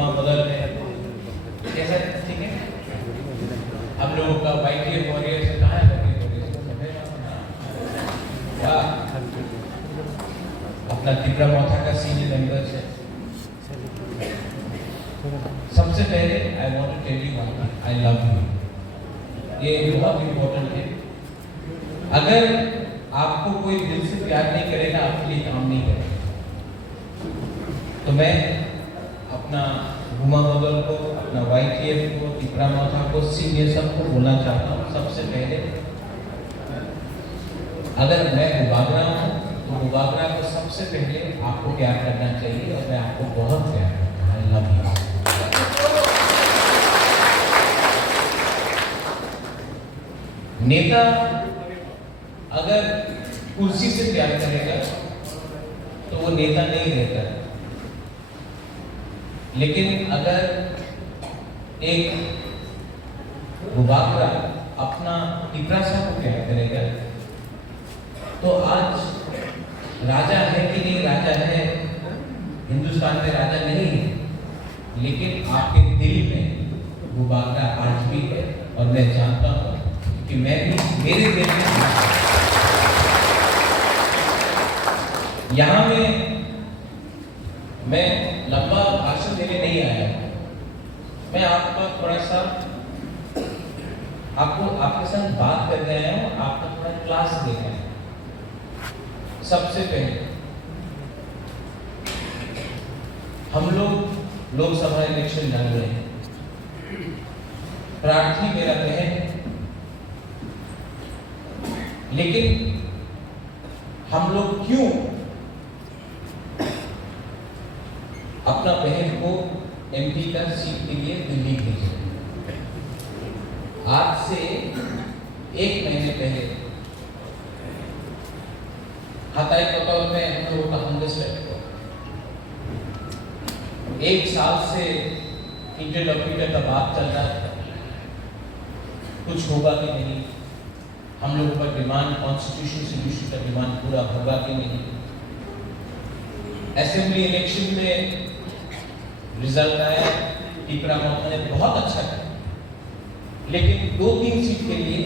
घुमा बदल में कैसा ठीक है। हम लोगों का YTF वॉरियर से कहाँ है अपना त्रिपुरा मोथा का सीनियर मेंबर है। सबसे पहले I want to tell you I love you, ये बहुत इम्पोर्टेंट है। अगर आपको कोई दिल से प्यार नहीं करेगा आपके लिए काम नहीं करेगा। तो मैं अपना घुमा बदल को, अपना YTF को, त्रिपुरा मोथा को, सीनियर सबको बोलना चाहता हूँ। सबसे पहले अगर मैं मुबागरा हूँ तो मुबागरा को सबसे पहले आपको प्यार करना चाहिए और मैं आपको बहुत प्यार करता हूँ। आई लव यू। नेता अगर कुर्सी से प्यार करेगा तो वो नेता नहीं रहता। लेकिन अगर एक मुबागरा अपना पिपरासा को प्यार करेगा तो आज राजा है कि नहीं राजा है, हिंदुस्तान में राजा नहीं है, लेकिन आपके दिल में मुबागरा आज भी है। और मैं जानता हूँ कि मैं भी मेरे दिल में यहाँ में मैं लंबा भाषण देने नहीं आया। मैं आपका थोड़ा सा आपके साथ बात कर रहे हैं, आपका थोड़ा क्लास दे रहे हैं। सबसे पहले हम लोग लोकसभा इलेक्शन लड़ रहे हैं। प्रार्थी मेरा बहन, लेकिन हम लोग क्यों अपना बहन को MP का सीट के लिए दिल्ली भेजे? आज से 1 महीने पहले हताई पतौल में हम लोगों का हंगस्ट्राइक हुआ। 1 साल से इंटरलॉक्यूटर का बात चल रहा था, कुछ होगा कि नहीं। हम लोगों का डिमांड कॉन्स्टिट्यूशन सोल्यूशन का डिमांड पूरा होगा कि नहीं। असेंबली इलेक्शन में रिजल्ट आया, त्रिपुरा मोथा ने बहुत अच्छा किया, लेकिन 2-3 सीट के लिए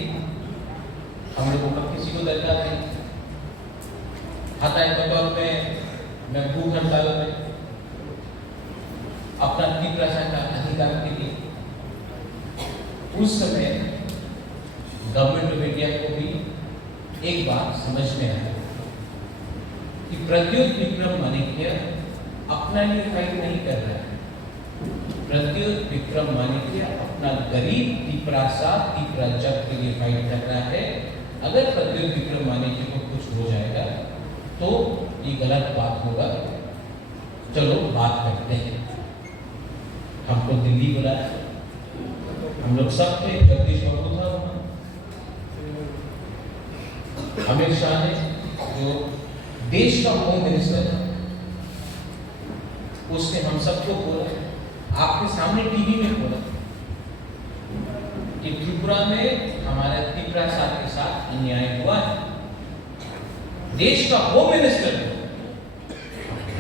हम लोगों का किसी को दरकार नहीं। हताई पतौल में मैं भूख हड़ताल में अपना त्रिपुरा का अधिकार के लिए उस समय गवर्नमेंट ऑफ इंडिया को भी एक बात समझ में आया कि प्रद्युत विक्रम माणिक्य अपना लिए फाइट नहीं कर रहा है। प्रद्युत विक्रम माणिक्य अपना गरीब त्रिपुरा जग के लिए फाइट कर रहा है। अगर प्रद्युत विक्रम माणिक्य को कुछ हो जाएगा तो ये गलत बात होगा। चलो बात करते हैं। हमको दिल्ली बुलाया, हम लोग सब थे, जगदीश बाबू था, अमित शाह ने जो देश का होम मिनिस्टर था, उसने हम सबको बोला, आपके सामने टीवी में बोला कि त्रिपुरा में हमारे त्रिपुरा के साथ अन्याय हुआ है। देश का होम मिनिस्टर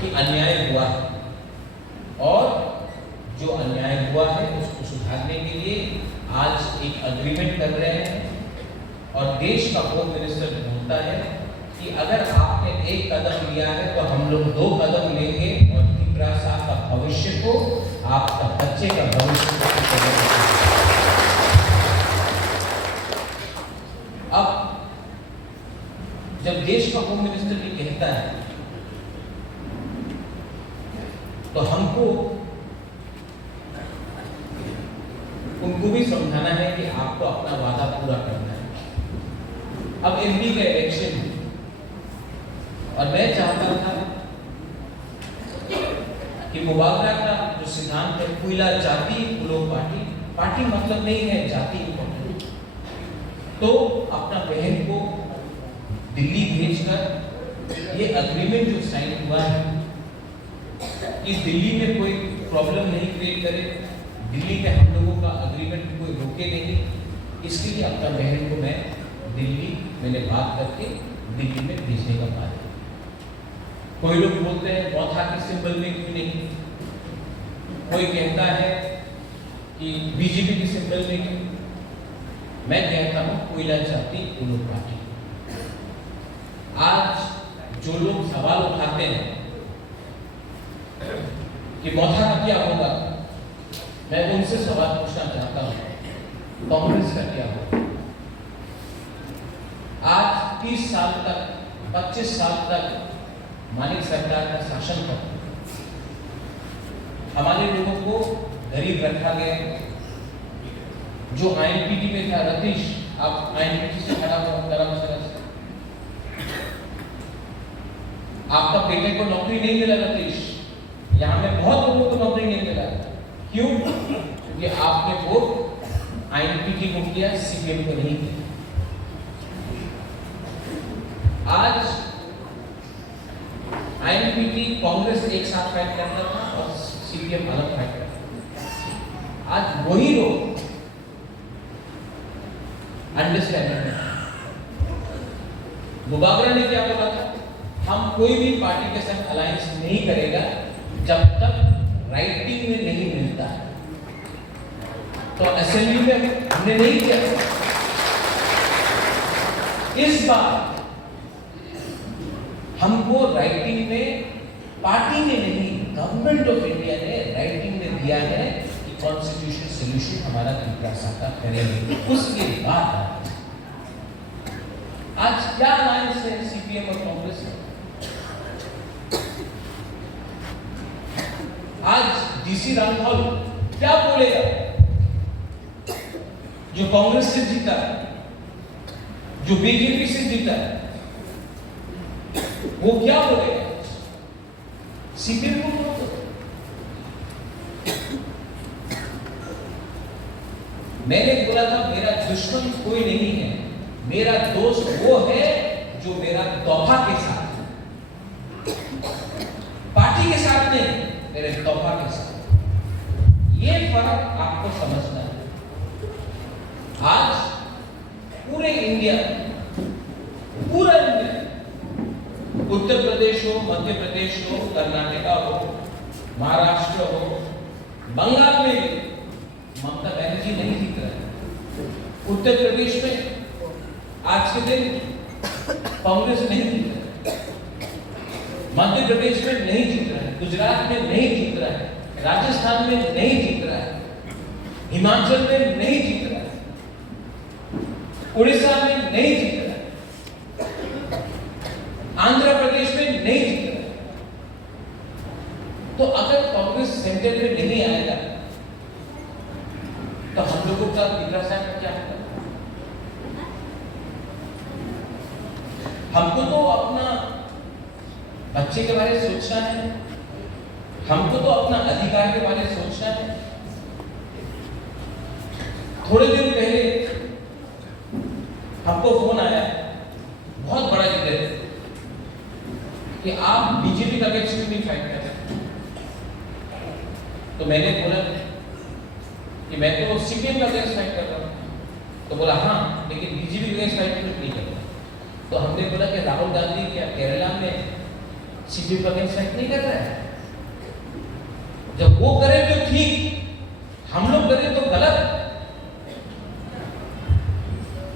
कि अन्याय हुआ है और जो अन्याय हुआ है उसको सुधारने के लिए आज एक अग्रीमेंट कर रहे हैं। और देश का होम मिनिस्टर बोलता है कि अगर आपने 1 कदम लिया है तो हम लोग 2 कदम लेंगे और त्रिपुरा का भविष्य को, आपका बच्चे का भविष्य को। अब जब देश का होम मिनिस्टर ये कहता है तो हमको उनको भी समझाना है कि आपको अपना वादा पूरा करना है। अब MP का इलेक्शन है और मैं चाहता था कि मुबागरा का जो सिद्धांत है, कोयला जाति कुलो पार्टी मतलब नहीं है जाति इंपॉर्टेंट। तो अपना बहन को दिल्ली भेजकर ये अग्रीमेंट जो साइन हुआ है कि दिल्ली में कोई प्रॉब्लम नहीं क्रिएट करे, दिल्ली में हम लोगों का अग्रीमेंट कोई रोके नहीं, इसके लिए अपना बहन को मैं दिल्ली मैंने बात करके दिल्ली में भेजने का बात है। कोई लोग बोलते हैं मोथा के सिंबल में क्यों नहीं, कोई कहता है कि बीजेपी की सिंबल नहीं, मैं कहता हूं कोयला चाहती उन पार्टी। आज जो लोग सवाल उठाते हैं कि मौथा का क्या होगा, मैं उनसे सवाल पूछना चाहता हूं कांग्रेस का क्या होगा। आज 30 साल तक 25 साल तक मानिक सरकार का शासन था, हमारे लोगों को गरीब रखा गया। जो आईएनपीटी में था रतीश, आप आईएनपीटी से खड़ा हुआ आपका बेटे को नौकरी नहीं मिला रतीश, यहाँ में बहुत लोगों को नौकरी नहीं मिला। क्यों? क्योंकि आपने वोट आईएनपीटी को किया, सीपीएम को नहीं किया। आज आईएनपीटी कांग्रेस एक साथ फाइट करता था और सीपीएम अलग फाइट करता था। आज वही लोग अंडरस्टैंडिंग है। मुबागरा ने क्या बोला था, हम कोई भी पार्टी के साथ अलायंस नहीं करेगा जब तक राइटिंग में नहीं मिलता है। तो असेंबली में हमने नहीं किया। इस बार हमको राइटिंग में, पार्टी ने नहीं, गवर्नमेंट ऑफ इंडिया ने राइटिंग में दिया है कि कॉन्स्टिट्यूशन सोल्यूशन हमारा त्रिपुरा साकार करेंगे। उसके बाद आज क्या अलायंस है सीपीएम और कांग्रेस में? आज डीसी रामपाल क्या बोलेगा? जो कांग्रेस से जीता है, जो बीजेपी से जीता है, वो क्या बोलेगा? सीपीएम को क्या बोलेगा? मैंने बोला था मेरा दुश्मन कोई नहीं है, मेरा दोस्त वो है जो मेरा तोहफा के साथ है, पार्टी के साथ नहीं, मेरे तोहफा के साथ। ये फर्क आपको समझना है। आज पूरे इंडिया, पूरा इंडिया, उत्तर प्रदेश हो, मध्य प्रदेश हो, कर्नाटका हो, महाराष्ट्र हो, बंगाल में भी ममता बनर्जी नहीं जीत रहा है। उत्तर प्रदेश में आज के दिन कांग्रेस नहीं जीत रहा है, मध्य प्रदेश में नहीं जीत रहा है, गुजरात में नहीं जीत रहा है, राजस्थान में नहीं जीत रहा है, हिमाचल में नहीं जीत रहा है, उड़ीसा में नहीं जीत रहा है, आंध्र प्रदेश में नहीं जीत रहा है। तो अगर कांग्रेस सेंटर में नहीं आएगा तो हम लोगों का त्रिपुरा साहब क्या होगा? हमको तो अपना बच्चे के बारे में सोचना है, हमको तो अपना अधिकार के बारे में सोचना है। थोड़े दिन पहले हमको फोन आया, बहुत बड़ा जिक्र कि आप बीजेपी का अगेंस्ट क्यों नहीं फाइट कर रहे? तो मैंने बोला कि मैं तो सीपीएम का अगेंस्ट फाइट कर रहा हूं। तो बोला हाँ, लेकिन बीजेपी का अगेंस्ट फाइट नहीं कर रहा। तो हमने बोला कि राहुल गांधी क्या केरला में सीपीएम का अगेंस्ट फाइट नहीं कर रहा है? जब वो करे तो ठीक, हम लोग करें तो गलत।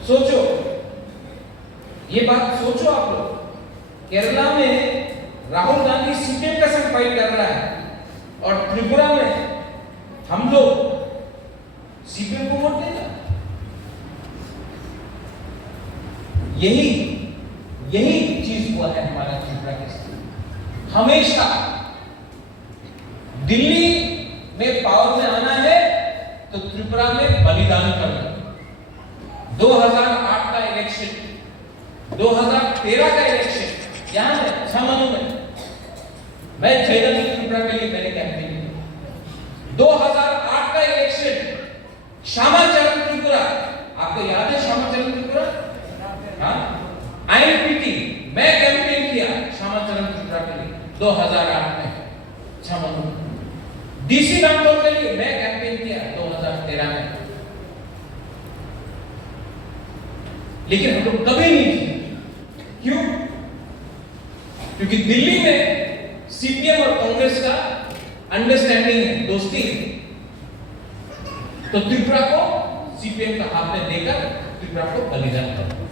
सोचो, ये बात सोचो आप लोग। केरला में राहुल गांधी सीपीएम का साथ फाइट कर रहा है और त्रिपुरा में हम लोग सीपीएम को वोट देगा। यही चीज हुआ है हमारा त्रिपुरा के साथ। हमेशा दिल्ली में पावर में आना है तो त्रिपुरा में बलिदान करना। 2008 का इलेक्शन, 2013 का इलेक्शन, यहां है छमनू में, मैं जयनगर त्रिपुरा के लिए मैंने कैंपेन किया। 2008 का इलेक्शन श्यामाचरण त्रिपुरा, आपको याद है श्यामाचरण त्रिपुरा? हाँ, आईएनपीटी, मैं कैंपेन किया श्यामाचरण त्रिपुरा के लिए 2008 में छमनू। डीसी रामपुर के लिए मैं कैंपेन किया 2013 में। लेकिन हम लोग कभी नहीं जीते। क्यों? क्योंकि दिल्ली में सीपीएम और कांग्रेस का अंडरस्टैंडिंग है, दोस्ती है, तो त्रिपुरा को सीपीएम का हाथ में देकर त्रिपुरा को बलिदान करो।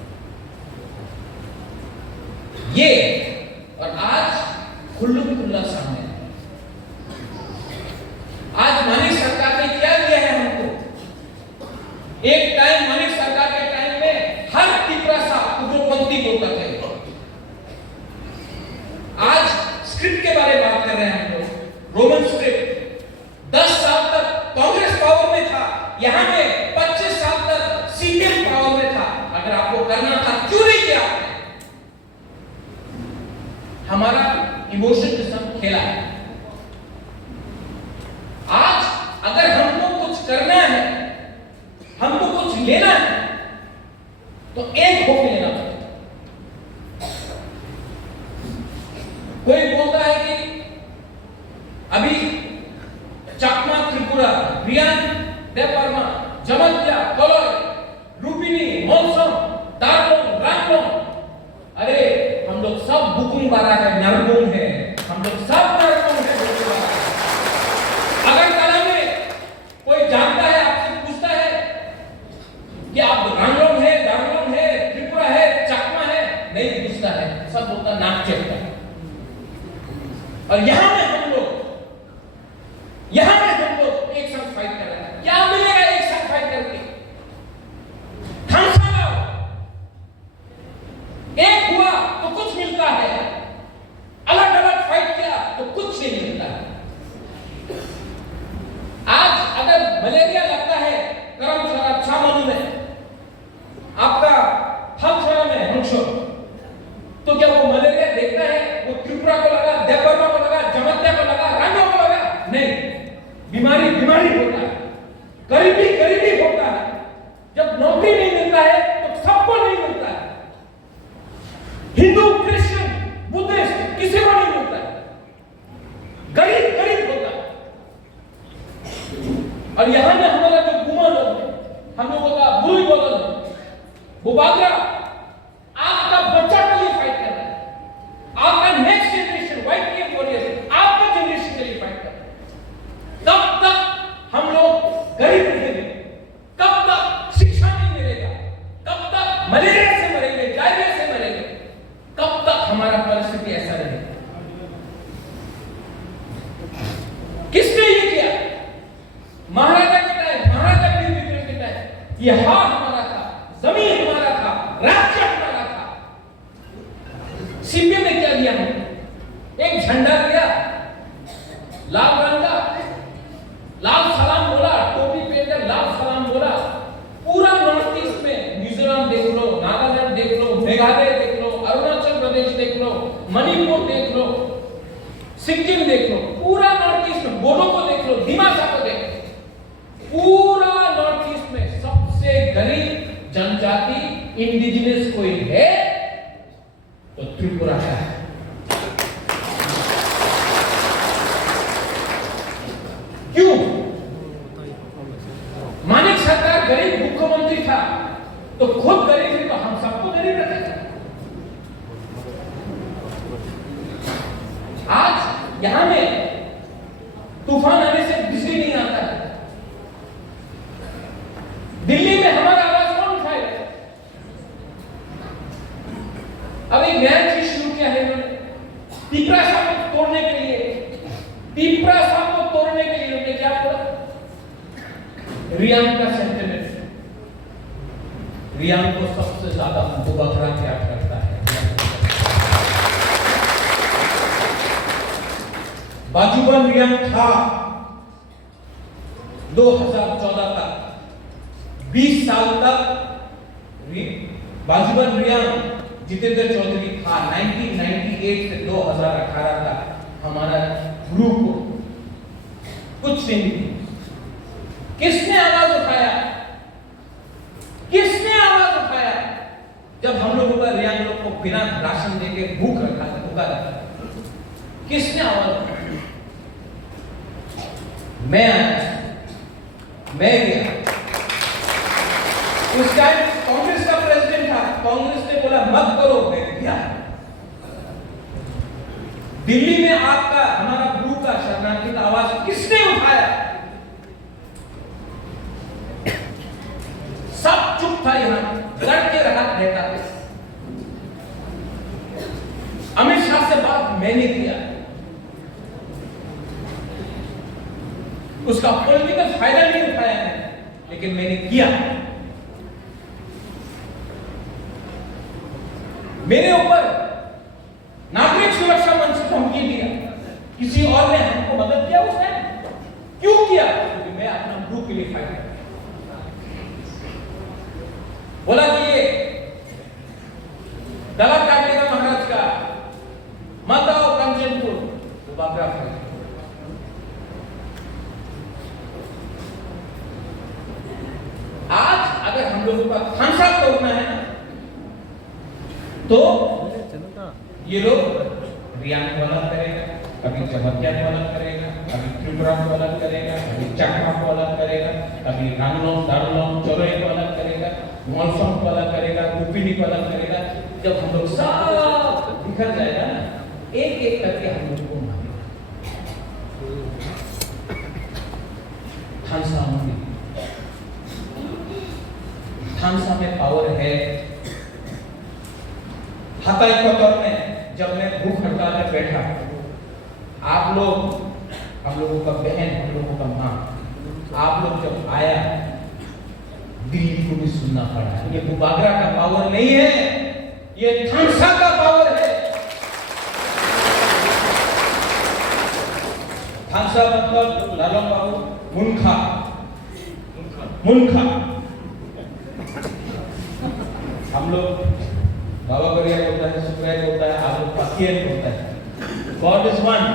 ये और आज खुल्लम खुल्ला सामने है। आज मानिक सरकार ने क्या दिया है हमको? एक टाइम मानिक सरकार के टाइम में हर त्रिपुरा साहब उग्रपंथी बोलता था। आज स्क्रिप्ट के बारे में बात कर रहे हैं हम लोग, रोमन स्क्रिप्ट। 10 साल तक कांग्रेस पावर में था, यहां पे 25 साल तक सीपीएम पावर में था। अगर आपको करना था क्यों नहीं किया आपने? हमारा इमोशन के साथ खेला है। आज अगर हमको कुछ करना है, हमको कुछ लेना है, तो एक होकर लेना पड़ेगा। कोई बोलता है कि अभी चकमा, त्रिपुरा, रियान, देवबर्मा, जमत्या, कोलोय, रूपिनी, मोलसम, दार्लोंग, रामलोंग, अरे हम लोग सब बुकुम बारा है, नरगुम है, हम लोग सब नरगुम है। अगर कला में कोई जानता है, आपसे पूछता है कि आप रामलोंग है, दार्लोंग है, त्रिपुरा है, चकमा है, नहीं पूछता है, सब बोलता नाक चेकता है। और यहां में हम लोग एक साथ फाइट कर रहे हैं। क्या मिलेगा एक साथ फाइट करके? एक हुआ तो कुछ मिलता है, अलग अलग फाइट किया तो कुछ नहीं मिलता है। आज अगर मलेरिया लगता है करमशाला, छामनू में, आपका फलछड़ा में हंसो, तो क्या वो मलेरिया देखता है? वो त्रिपुरा को लगा, देवबर्मा को लगा, जमत्या को लगा, रांगो को लगा? नहीं, बीमारी बीमारी होता है, गरीबी गरीबी होता है। जब नौकरी नहीं मिलता है तो सबको नहीं मिलता है। हिंदू, क्रिश्चियन, बुद्धिस्ट, किसी को नहीं मिलता है। गरीब गरीब होता है। और यहां में हमारा जो गुमा लोग है, हम लोगों का बुरी बदल है, वो बागरा आपका बच्चा के लिए फाइट कर रहा है, आपका next generation, white PM warriors आपका जनरेशन के लिए फाइट कर रहा है। तब तक हम लोग गरीब रहेंगे, कब तक शिक्षा नहीं मिलेगा, कब तक मलेरिया से मरेंगे, डायरिया से मरेंगे, कब तक हमारा परिस्थिति ऐसा रहेगा? किसने ये किया? महाराजा के टाइम, महाराजा वीर के टाइम ये हाथ हमारा था, जमीन हमारा था, राज्य हमारा था। सीपीएम ने क्या दिया? एक झंडा दिया, लाल रंग का, लाल सलाम बोला, टोपी पहनकर लाल सलाम बोला। पूरा नॉर्थ ईस्ट में मिजोरम देख लो, नागालैंड देख लो, मेघालय देख लो, अरुणाचल प्रदेश देख लो, मणिपुर देख लो, सिक्किम देख लो, पूरा नॉर्थ ईस्ट में बोडो को देख लो, दिमासा को देख लो। पूरा नॉर्थ ईस्ट में सबसे गरीब जनजाति इंडिजिनस कोई है तो त्रिपुरा का है। क्यों? मानिक सरकार गरीब मुख्यमंत्री था तो खुद गरीब थी, तो हम सबको गरीब रखेगा। आज यहां में तूफान आने से बिजली नहीं आता है। दिल्ली में हमारा आवाज कौन उठाएगा? अब एक नया चीज शुरू किया है इन्होंने, तिपरा साहब को तोड़ने के लिए, तिपरा साहब को तोड़ने के लिए उन्होंने क्या बोला? रियांग का सेंटिमेंट। रियांग को सबसे ज्यादा बकरा प्यार करता है। बाजूबन रियांग था 2014 तक, 20 साल तक बाजूबन रियांग जितेंद्र चौधरी था। 1998 से 2018 तक हमारा ग्रुप को कुछ नहीं। किसने आवाज उठाया? किसने आवाज उठाया? जब हम लोगों का रियांग लोग को बिना राशन देके भूख रखा था, भूखा रखा, किसने आवाज उठाया? मैं आया, मैं गया। उस टाइम कांग्रेस का प्रेसिडेंट था, कांग्रेस ने बोला मत करो, मैं गया। दिल्ली में आपका, हमारा ग्रुप का शरणार्थी का आवाज उसका पॉलिटिकल फायदा नहीं उठाया है, लेकिन मैंने किया। मेरे ऊपर नागरिक सुरक्षा मंच से धमकी दिया, किसी और ने हमको मदद किया उसने क्यों किया? क्योंकि मैं अपना ग्रुप के लिए फाइट करता, बोला कि ये दवा काटेगा महाराज का मत आओ कंचनपुर, तो बाबरा फाइट। आज अगर हम लोगों का खानसा तोड़ना है ना, तो ये लोग रियान को अलग करेगा, कभी चमकिया को अलग करेगा, कभी त्रिपुरा को अलग करेगा, कभी चकमा को अलग करेगा, कभी रांगलोंग, दारुलोंग, चौरे को अलग करेगा, मॉलसोंग को अलग करेगा, कुपिनी को अलग करेगा। जब हम लोग सब बिखर जाएगा ना, एक एक करके हम लोग को मारेगा। खानसा में पावर है। हताई कोतर में जब मैं भूख हड़ताल में बैठा, आप लोग, हम लोगों का बहन, हम लोगों का माँ, आप लोग जब आया, दिल्ली को भी सुनना पड़ा। ये बुबागरा का पावर नहीं है, ये खानसा का पावर है। खानसा मतलब लालों बाबू मुनखा, मुनखा। हम लोग बाबा बरिया होता है, सुखराय होता है, आप लोग पाकियन होता है। God is one.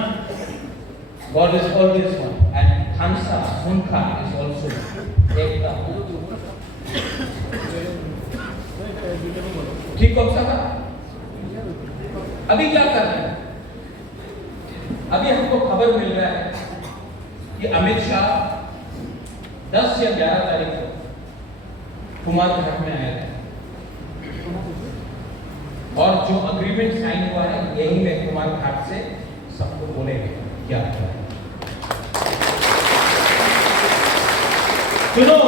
God is always one. And Khansa, Munkha is also Ekta. ठीक हो सकता? अभी क्या कर रहे हैं? अभी हमको खबर मिल रहा है कि अमित शाह 10 या 11 तारीख को कुमारघाट में आए थे, और जो अग्रीमेंट साइन हुआ है यही में कुमारघाट से सबको बोलेंगे क्या हुआ है। सुनो,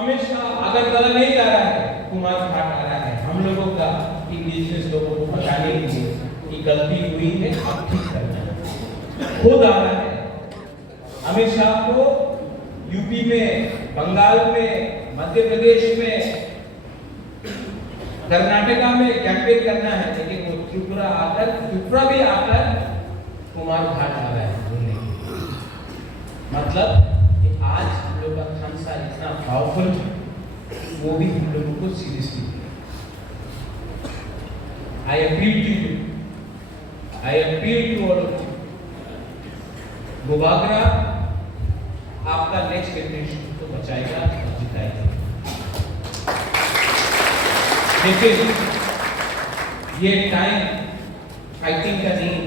अमित शाह अगरतला नहीं जा रहा है, कुमारघाट आ रहा है। हम लोगों का इंडिजिनियस लोगों को बताने के लिए कि गलती हुई है, अब ठीक करना है। खुद आ रहा है। अमित शाह को यूपी में, बंगाल में, मध्य प्रदेश में, कर्नाटका में कैंपेन करना है, लेकिन वो त्रिपुरा भी आकर कुमारघाट आ रहा है बोलने के लिए। मतलब कि आज हम लोग का खानसा इतना पावरफुल है, वो भी हम लोगों को seriously. I appeal to you, I appeal to all of you, बुबागरा आपका नेक्स्ट जनरेशन को बचाएगा और जिताएगा। लेकिन ये टाइम फाइटिंग का नहीं,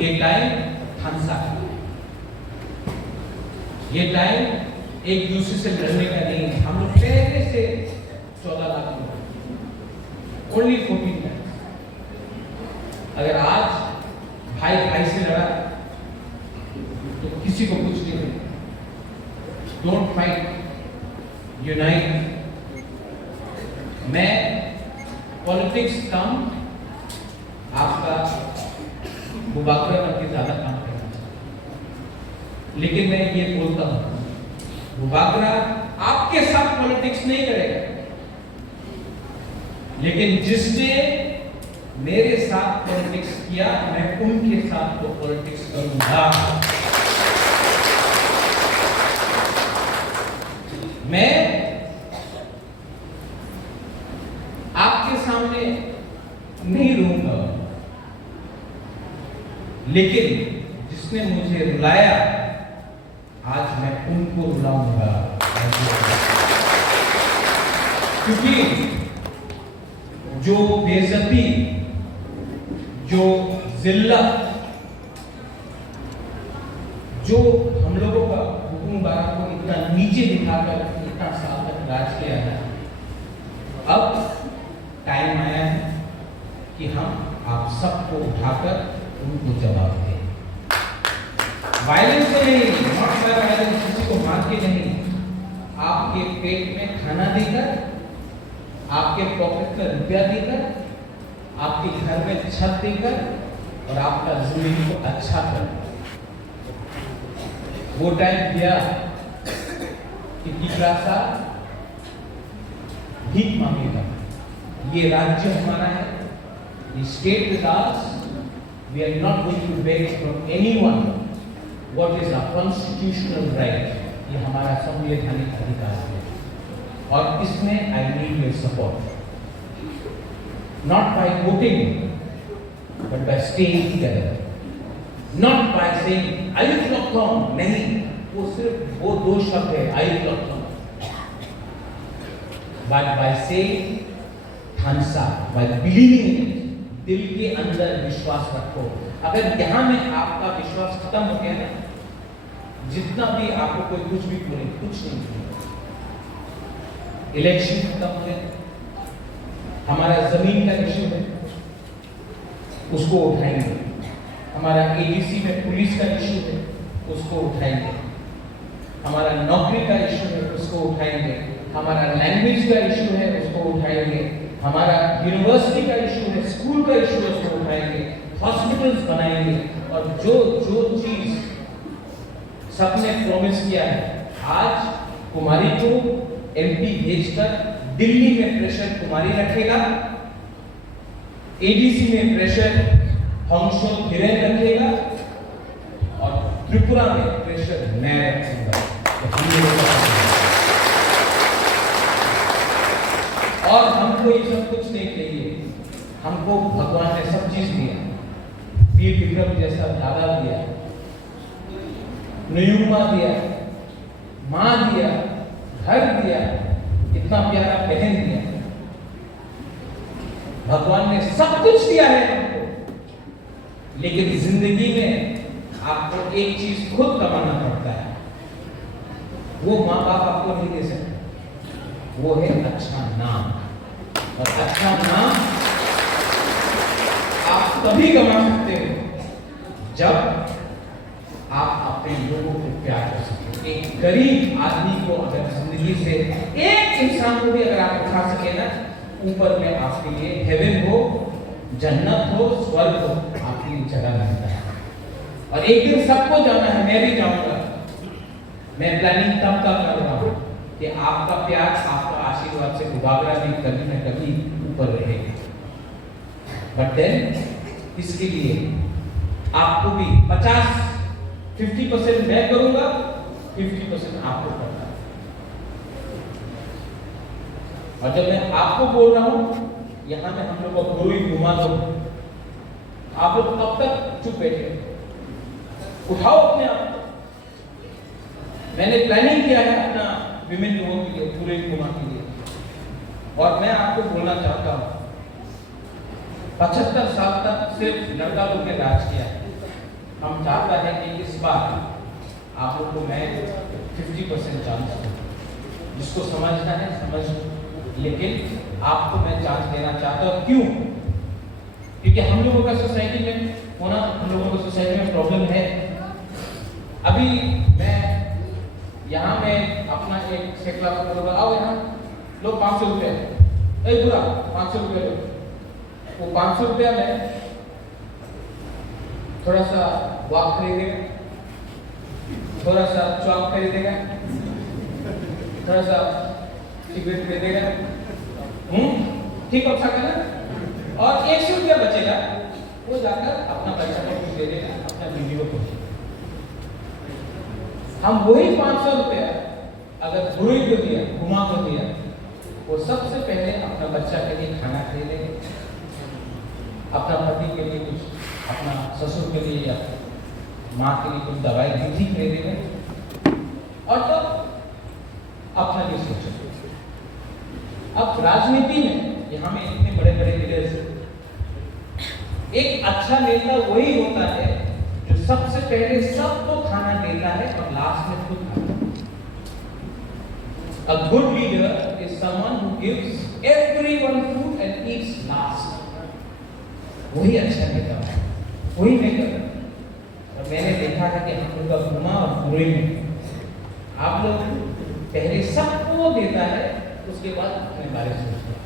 ये टाइम खानसा का, ये टाइम एक दूसरे से लड़ने का नहीं। हम लोग पहले से 14 लाख लोग, ओनली 14 लाख। अगर आज भाई भाई से लड़ा तो किसी को कुछ नहीं मिलेगा। Don't fight, unite. मैं पॉलिटिक्स कम, आपका बुबागरा बन के ज्यादा काम करना चाहिए। लेकिन मैं ये बोलता हूं, बुबागरा आपके साथ पॉलिटिक्स नहीं करेगा, लेकिन जिसने मेरे साथ पॉलिटिक्स किया, मैं उनके साथ तो पॉलिटिक्स करूंगा। मैं आपके सामने नहीं रहूंगा, लेकिन जिसने मुझे रुलाया, आज मैं उनको रुलाऊंगा। क्योंकि जो बेइज्जती, जो जिल्लत, जो हम लोगों का हुकुमरान को इतना नीचे दिखाकर इतना साल तक राज किया है, अब टाइम आया है कि हम आप सबको उठाकर उनको जवाब दें। वायलेंस से नहीं, नॉट बाय वायलेंस, किसी को मार के नहीं, आपके पेट में खाना देकर, आपके पॉकेट में रुपया देकर, आपके घर में छत देकर और आपका जिंदगी को अच्छा कर। वो टाइम दिया कि टिकरासा भीख मांगेगा। ये राज्य हमारा है, ये state is ours, we are not going to beg from anyone what is our constitutional right. ये हमारा संवैधानिक अधिकार है और इसमें I need your support, not by voting but by staying together, not by saying आयुष्लॉक्थम, नहीं, वो सिर्फ वो दो शब्द है आयुष्लॉक्थम, बट बाय सेइंग थानसा, बाय बिलीविंग इन इट, दिल के अंदर विश्वास रखो। अगर यहां में आपका विश्वास खत्म हो गया ना, जितना भी आपको कोई कुछ भी बोले, कुछ नहीं बोले। इलेक्शन खत्म हो गया, हमारा जमीन का इश्यू है, उसको उठाएंगे। हमारा एडीसी में पुलिस का इश्यू है, उसको उठाएंगे। हमारा नौकरी का इश्यू है, उसको उठाएंगे। हमारा लैंग्वेज का इश्यू है, उसको उठाएंगे। हमारा यूनिवर्सिटी का इश्यू है, स्कूल का इश्यू है, उसको उठाएंगे। हॉस्पिटल्स बनाएंगे और जो जो चीज सबने प्रॉमिस किया है, आज कुमारी को एमपी भेजकर दिल्ली में प्रेशर कुमारी रखेगा, एडीसी में प्रेशर हंसो हिरेन रखेगा और त्रिपुरा में प्रेशर मैं रखूंगा। और हमको ये सब कुछ नहीं चाहिए, हमको भगवान ने सब चीज दिया, वीर विक्रम जैसा दादा दिया, नयुमा दिया, मां दिया, घर दिया, इतना प्यारा बहन दिया, भगवान ने सब कुछ दिया है हमको। लेकिन जिंदगी में आपको एक चीज खुद कमाना पड़ता है, वो माँ बाप आपको नहीं दे सकते, वो है अच्छा नाम। और अच्छा नाम आप तभी कमा सकते हो जब आप अपने लोगों को प्यार कर सके। एक गरीब आदमी को अगर जिंदगी से एक इंसान को भी अगर आप उठा सके ना, ऊपर में आपके लिए हेवन हो, जन्नत हो, स्वर्ग हो, आपके लिए जगह मिलता है। और एक दिन सबको जाना है, मैं भी जाऊंगा। मैं प्लानिंग तब तक कर रहा हूं कि आपका प्यार, आपका आशीर्वाद से उबागरा भी कभी न कभी ऊपर रहेगा। बट देन इसके लिए आपको भी 50% मैं करूंगा, 50% आपको करना। और जब मैं आपको बोल रहा हूं, यहां में हम लोग को गुरु घुमा दो, आप लोग कब तक चुप बैठे? उठाओ अपने आप को। मैंने प्लानिंग किया है अपना विमेन लोगों के लिए, पूरे घुमा के लिए, और मैं आपको बोलना चाहता हूं, 75 साल तक सिर्फ लड़का लोग ने राज किया है। हम चाहता है कि इस बार आप लोग को मैं 50% चांस दूं। जिसको समझना है समझ, लेकिन आपको मैं चांस देना चाहता हूं। क्यों? क्योंकि हम लोगों का सोसाइटी में होना, हम लोगों को सोसाइटी में प्रॉब्लम है। अभी मैं यहाँ में अपना एक सेकला करूँगा, आओ यहाँ लो 500 रुपये, ए बुरा 500 रुपये लो। वो 500 रुपया में थोड़ा सा वाक खरीदेगा, थोड़ा सा चौक खरीदेगा, थोड़ा सा सिगरेट खरीदेगा, ठीक हो सकता है ना? और 100 रुपया बचेगा, वो जाकर अपना पैसा को कुछ दे देगा, अपना बीवी को कुछ। हम वही 500 रुपया अगर गुरु को दिया, घुमा को दिया, वो सबसे पहले अपना बच्चा के लिए खाना खरीदेंगे, अपना पति के लिए कुछ, अपना ससुर के लिए या माँ के लिए कुछ दवाई भी खरीदेंगे, और तो अपना लिए सोचेंगे। अब राजनीति में यहाँ में इतने बड़े बड़े लीडर्स, एक अच्छा नेता वही होता है जो सबसे पहले सबको खाना देता है और लास्ट में खुद खाता है। A good leader is someone who gives everyone food and eats last. वही अच्छा नेता है, वही नेता है। और मैंने देखा है कि हम लोग का घुमा और बुरे में आप लोग पहले सबको देता है, उसके बाद अपने बारे में सोचता है।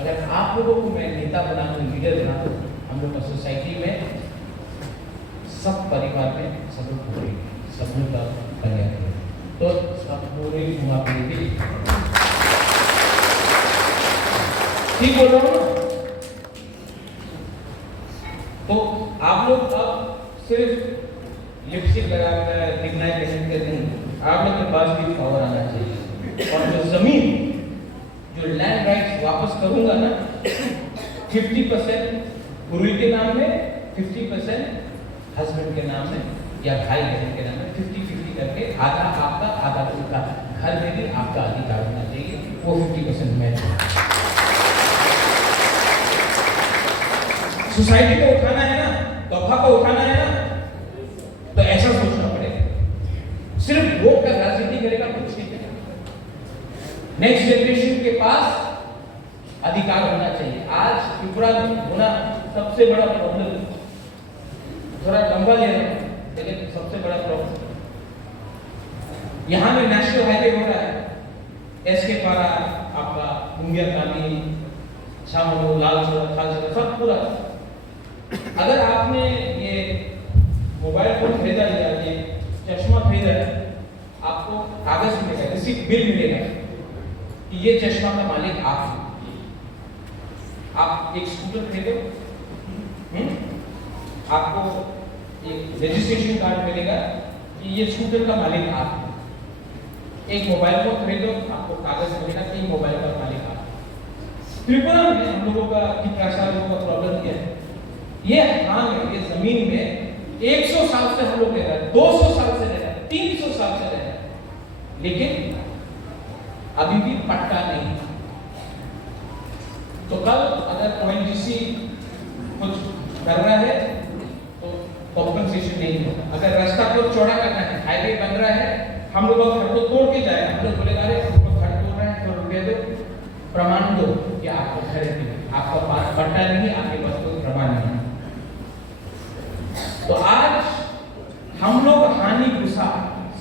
अगर आप लोगों को मैं नेता बना दूं, लीडर बना दूं, हम लोग का सोसाइटी में सब परिवार में सब लोग सपनों का बन जाती है। तो सब पूरी घुमा फिर ठीक बोल रहा हूँ ना? तो आप लोग अब सिर्फ लिपस्टिक लगाकर दिखना है पहनते नहीं, आप लोग के पास भी पावर आना चाहिए। और जो जमीन, जो लैंड राइट्स वापस करूंगा ना, 50% गुरु के नाम में, 50% हस्बैंड के नाम में या भाई बहन के नाम में, 50-50 करके आधा आपका आधा उनका। घर में भी आपका अधिकार होना चाहिए, वो 50% मैं। सोसाइटी को उठाना है ना, दफा को उठाना है ना, तो ऐसा सोचना पड़ेगा। सिर्फ वोट का राजनीति करेगा कुछ नहीं करेगा। नेक्स्ट जनरेशन के पास अधिकार होना चाहिए। आज त्रिपुरा में होना सबसे बड़ा प्रॉब्लम, थोड़ा लंबा ले रहा हूं, लेकिन सबसे बड़ा प्रॉब्लम यहाँ में नेशनल हाईवे हो रहा है, एसके पारा, आपका मुंगिया कानी, छामो, लाल छोरा, खाल छोरा, सब पूरा। अगर आपने ये मोबाइल फोन खरीदा या ये चश्मा खरीदा है, आपको कागज मिलेगा, रिसीट बिल मिलेगा कि ये चश्मा का मालिक आप। आप एक स्कूटर खरीदो, आपको एक रजिस्ट्रेशन कार्ड मिलेगा कि ये स्कूटर का मालिक आप। एक मोबाइल फोन खरीदो, आपको कागज मिलेगा कि मोबाइल का मालिक आप। त्रिपुरा में हम लोगों का कितना साल का प्रॉब्लम क्या है? ये हाँ ये जमीन में 100 साल से हम लोग रह रहे हैं, 200 साल से रह रहे हैं, 300 साल से रह रहे हैं, लेकिन अभी भी पट्टा नहीं। तो कल अगर ONGC कुछ कर रहा है तो कॉम्पनसेशन नहीं होगा। अगर रास्ता को चौड़ा करना है, हाईवे बन रहा है, हम लोग घर को तोड़ के जाएगा, हम लोग बोलेगा अरे हमको घर तोड़ रहे हैं, तो रुपये दो, प्रमाण दो कि आपको घर है, आपका पास पट्टा नहीं, आपके पास कोई प्रमाण नहीं। तो आज हम लोग हानि गुसा,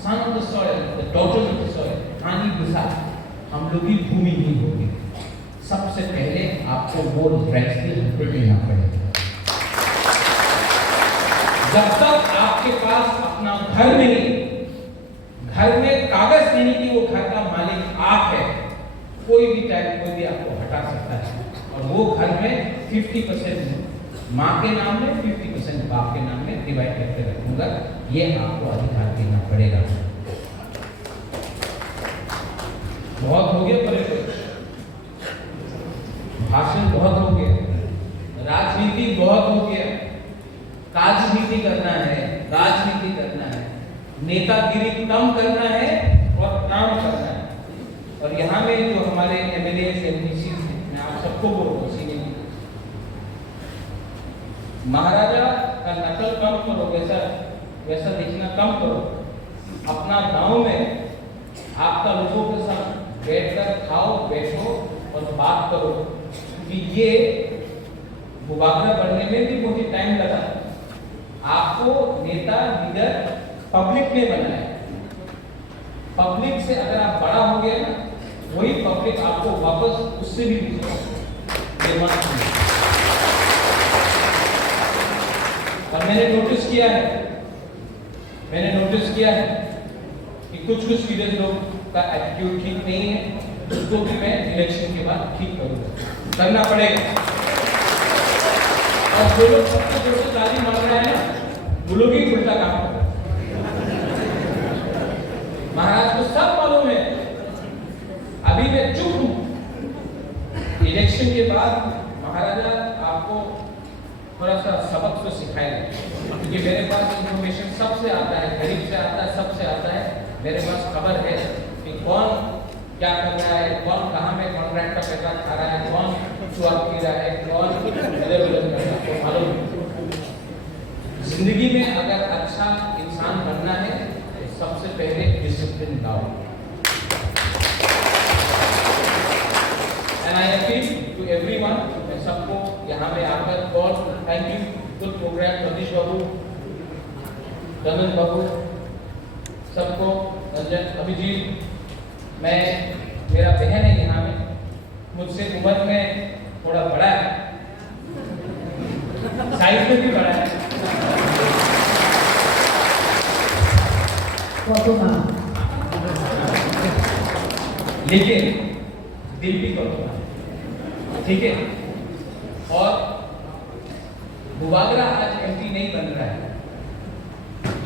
son of the soil, the daughter of the soil, हानि गुसा, हम लोग की भूमि ही होगी। सबसे पहले आपको वो राइट्स की लेना पड़ेगा। जब तक आपके पास अपना घर नहीं, घर में कागज नहीं कि वो घर का मालिक आप है, कोई भी टाइप कोई भी आपको हटा सकता है। और वो घर में 50% माँ के नाम में, 50% बाप के नाम में डिवाइड करके रखूंगा, ये आपको अधिकार देना पड़ेगा। बहुत हो गया परिचय, भाषण बहुत हो गया, राजनीति बहुत हो गया। राजनीति करना है, राजनीति करना है, नेतागिरी कम करना है और काम करना है। और यहाँ में जो हमारे MLA MPC मैं आप सबको बोल रहा हूँ, महाराजा का नकल कम करो, वैसा दिखना कम करो। अपना गांव में आपका लोगों के साथ बैठकर खाओ, बैठो और बात करो कि ये मुबाकला बनने में भी बहुत टाइम लगा। आपको नेता लीडर पब्लिक ने बनाया, पब्लिक से अगर आप बड़ा हो गए ना, वही पब्लिक आपको वापस उससे भी और मैंने नोटिस किया है कि कुछ लीडर लोग का एटीट्यूड ठीक नहीं है, उसको भी मैं इलेक्शन के बाद ठीक करूंगा, करना पड़ेगा। और जो लोग सबसे जोर से ताली मार रहे हैं ना, वो लोग ही उल्टा काम कर रहे हैं। महाराज को सब मालूम है, अभी मैं चुप हूं। इलेक्शन के बाद महाराजा आपको थोड़ा सा सबक तो सिखाएगा, क्योंकि मेरे पास इंफॉर्मेशन सबसे आता है, गरीब से आता है, सबसे आता है। मेरे पास खबर है कि कौन क्या कर रहा है, कौन कहाँ में कॉन्ट्रैक्ट का पैसा खा रहा है, कौन चुआर पी रहा है, कौन गलत कर रहा है, तो मालूम। जिंदगी में अगर अच्छा इंसान बनना है तो सबसे पहले डिसिप्लिन लाओ। And I appeal to everyone, मैं सबको यहाँ पे आकर call, thank you, good programme, Satish Babu, Ranjan Babu, सबको, रंजन, अभिजीत, मैं, मेरा बहन है यहाँ में, मुझसे उम्र में थोड़ा बड़ा है, साइज में भी बड़ा है, কত না, लेकिन दिल भी करो, ठीक है। और बुबागरा आज एमपी नहीं बन रहा है,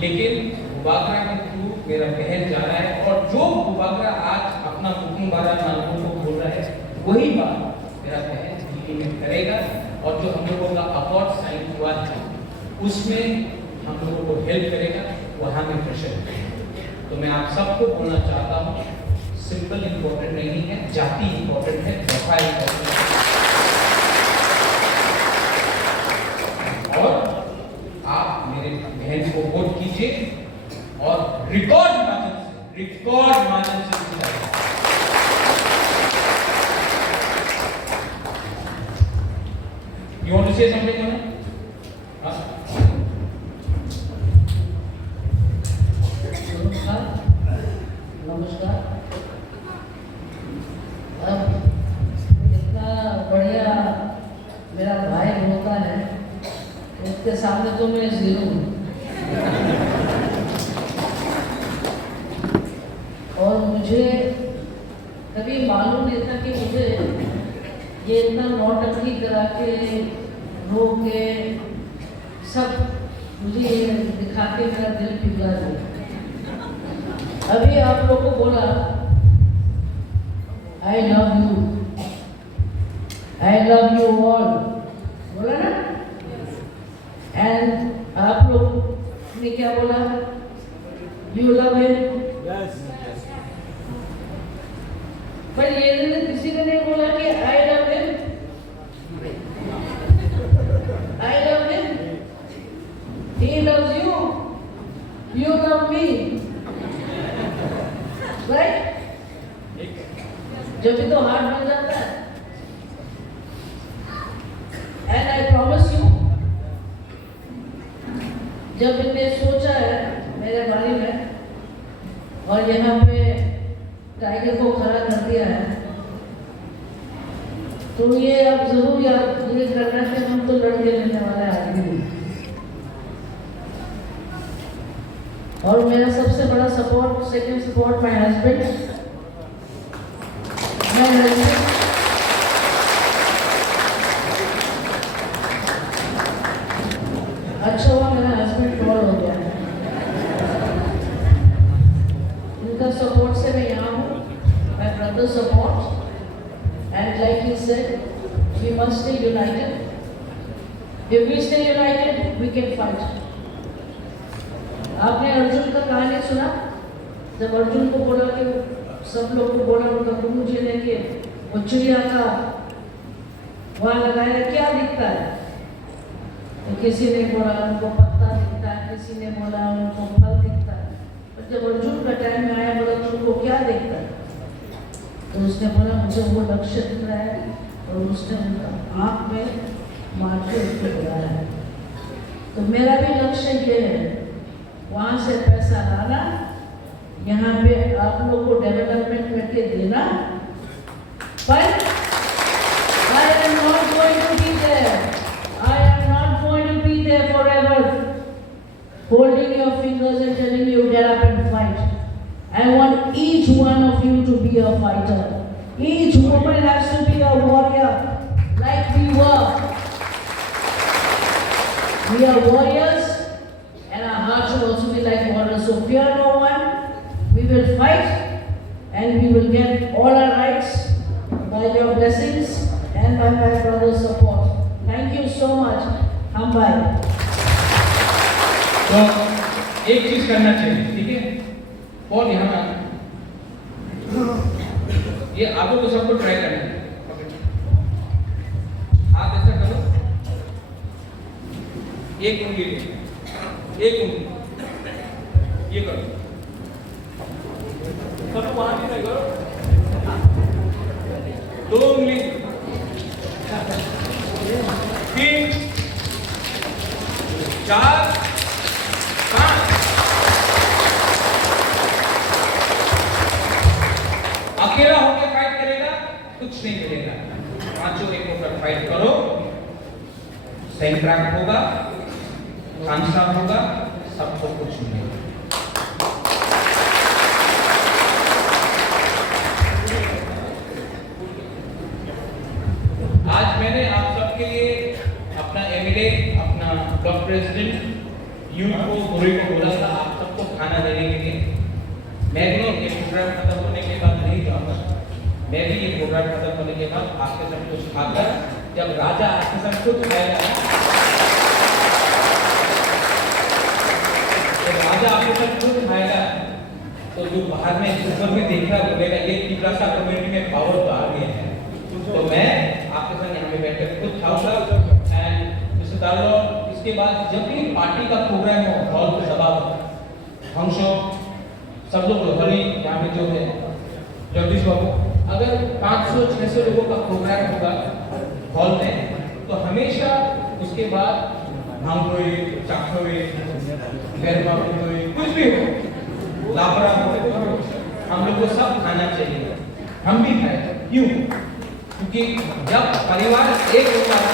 लेकिन बुबागरा के थ्रू मेरा बहन जा रहा है, और जो बुबागरा आज अपना मुकुंबारा नामों को बोल रहा है, वही बात मेरा बहन दिल्ली में करेगा। और जो हम लोगों का अकॉर्ड साइन हुआ था, उसमें हम लोगों को हेल्प करेगा, वहां में प्रेशर करेगा। तो मैं आप सबको बोलना चाहता हूँ, सिंपल इंपॉर्टेंट नहीं है, जाति इंपॉर्टेंट है, वफा इंपॉर्टेंट है। और आप मेरे बहन को वोट कीजिए और रिकॉर्ड मार्जिन से जिताइए। You want to say something, Mona? नमस्कार। अब इतना बढ़िया मेरा भाई होता है, उसके सामने तो मैं जीरो हूँ। और मुझे कभी मालूम नहीं था कि मुझे ये इतना नौटंकी करा के रोक के सब मुझे दिखा के मेरा दिल पिघला दिया। अभी आप लोगों को बोला आई लव यू ऑल, बोला ना? एंड आप लोग ने क्या बोला? You love him. पर ये किसी ने नहीं बोला कि I love him, I love him, he loves you, you love me, right? जब भी तो हार्ट बन जाता है। एंड आई प्रॉमिस यू, जब इनने सोचा है मेरे बारे में और यहाँ पे टाइगर को खड़ा कर दिया है, तो ये अब जरूर याद ये करना कि हम तो लड़के लेने वाले आदमी। और मेरा सबसे बड़ा support, second support, my husband. अच्छा हुआ मेरा हस्बैंड टॉल हो गया, इनका सपोर्ट से मैं यहाँ हूँ। My brother support, and like he said, we must stay united. If we stay united, we can fight. आपने अर्जुन का कहानी सुना? जब अर्जुन को बोला कि सब लोग को बोला उनका गुरु जी ने कि वो चिड़िया का वहाँ लगाया क्या दिखता है? तो किसी ने बोला उनको पत्ता दिखता है, किसी ने बोला उनको फल दिखता है। पर जब अर्जुन का टाइम में आया, बोला तुमको क्या दिखता है? तो उसने बोला मुझे वो लक्ष्य दिख रहा है, और उसने उनका आँख में मार के उसको बुलाया है। तो मेरा भी लक्ष्य ये है, वहाँ से पैसा लाना, यहाँ पे आप लोग को डेवलपमेंट करके देना। पर I am not going to be there. I am not going to be there forever, holding your fingers and telling you get up and fight. I want each one of you to be a fighter. Each woman has to be a warrior, like we were. We are warriors, and our hearts will also be like warriors. So fear no one. We will fight, and we will get all our rights by your blessings and by my brother's support. Thank you so much. हम भाई। तो एक चीज करना चाहिए, ठीक है? कौन यहाँ ये आपको तो सबको ट्राई करना है। आप ऐसा करो, एक उंगली ये करो, सबको वहां भी ट्राई करो। 2 उंगली, 3, 4, 5। अकेला होकर फाइट करेगा, कुछ नहीं मिलेगा। पांचों एक होकर फाइट करो, सही ट्रैक होगा, कांसा होगा, सबको कुछ मिलेगा। देने के लिए। मैं भी ये प्रोग्राम खत्म होने के बाद नहीं जाऊंगा, मैं भी ये प्रोग्राम खत्म होने के बाद आपके संग कुछ खाकर, जब राजा आपके संग कुछ खाएगा, जब राजा आपके संग कुछ खाएगा, तो जो बाहर में ऊपर में देख रहा बोलेगा ये तीसरा सा कम्युनिटी में पावर तो आ गया है। तो मैं आपके संग यहाँ पे बैठकर कुछ खाऊंगा। एंड मिस्टर दारो, इसके बाद जब भी पार्टी का प्रोग्राम हो, हॉल पे सभा फंक्शन, सब लोग हरी यहाँ पे जो है जगदीश बाबू, अगर 500-600 लोगों का प्रोग्राम होगा हॉल में, तो हमेशा उसके बाद भांगोई, चाकोई, गैरमा कोई कुछ भी हो, लापरा हो, हम लोग को सब खाना चाहिए। हम भी खाए, क्यों? क्योंकि जब परिवार एक होता है,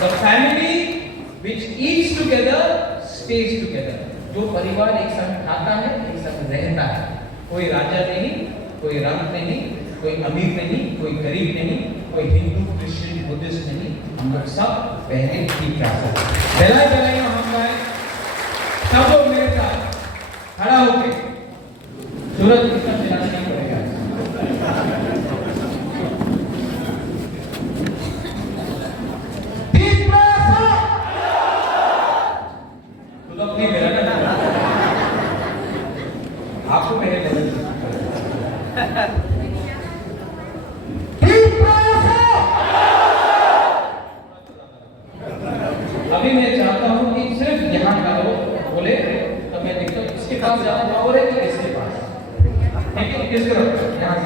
the family which eats together stays together। जो परिवार एक साथ खाता है, एक साथ रहता है, कोई राजा नहीं, कोई रंग नहीं, कोई अमीर नहीं, कोई गरीब नहीं, कोई हिंदू, क्रिश्चियन, बुद्धिस्ट नहीं, हम लोग सब पहले ठीक रहते हैं। बेलाई हम गाए, सब लोग मेरे साथ खड़ा होके सूरज की तरफ जलाना नहीं पड़ेगा। तो लोग नहीं मेरा ना, आपको मेरे अभी मैं चाहता हूं कि सिर्फ यहाँ का लोग बोले, तो मैं देखता हूँ इसके पास ज्यादा पावर है कि इसके पास, ठीक है, किस तरफ यहाँ